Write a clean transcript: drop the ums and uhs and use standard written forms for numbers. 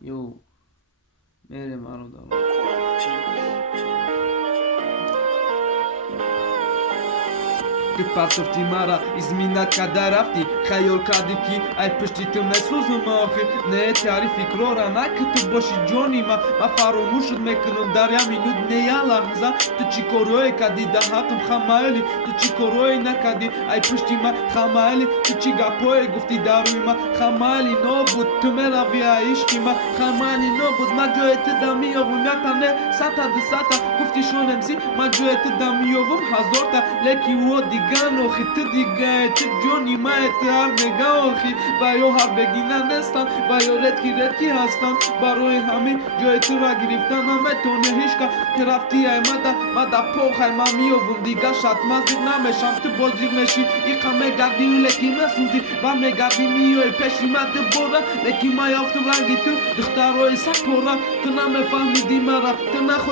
Yo, mere maro da. Patrzcie mara i zmina kadarafti خیال کردی کی ای پشتی تو مسوزم آخه نه تعریف فکرارا نکت باشی جانی ما فراموشت میکنم در یمینود نیا لحظه تو چی کارای کردی ده حقم خمالی تو چی کارای نکردی ای پشتی ما خمالی تو چی گپای گفتی دروی ما خمالی نبود تو مروی عشقی ما خمالی نبود ما جای تو دمی آوم یکتنه ستا ده ستا گفتی شونمسی ما جای تو دمی آوم هزار تا لکی و دیگه نوخی تو دیگه تو جونی ما اتهار نگاه آخی بایا هر بگینن نستن بایا ردکی هستن برای همین جای تو را گرفتن همه تونه هیشکا که رفتی ای مده پاخ ما میوون دیگه شد مزید نمیشم تو بازی نشی ای قمه گردی و لکی مسوزی و میگردی میای پیشی مده بوره لکی ما یافتم رنگی تو دخترهای سپوره تو نمیفهمیدی مرا تو نخوش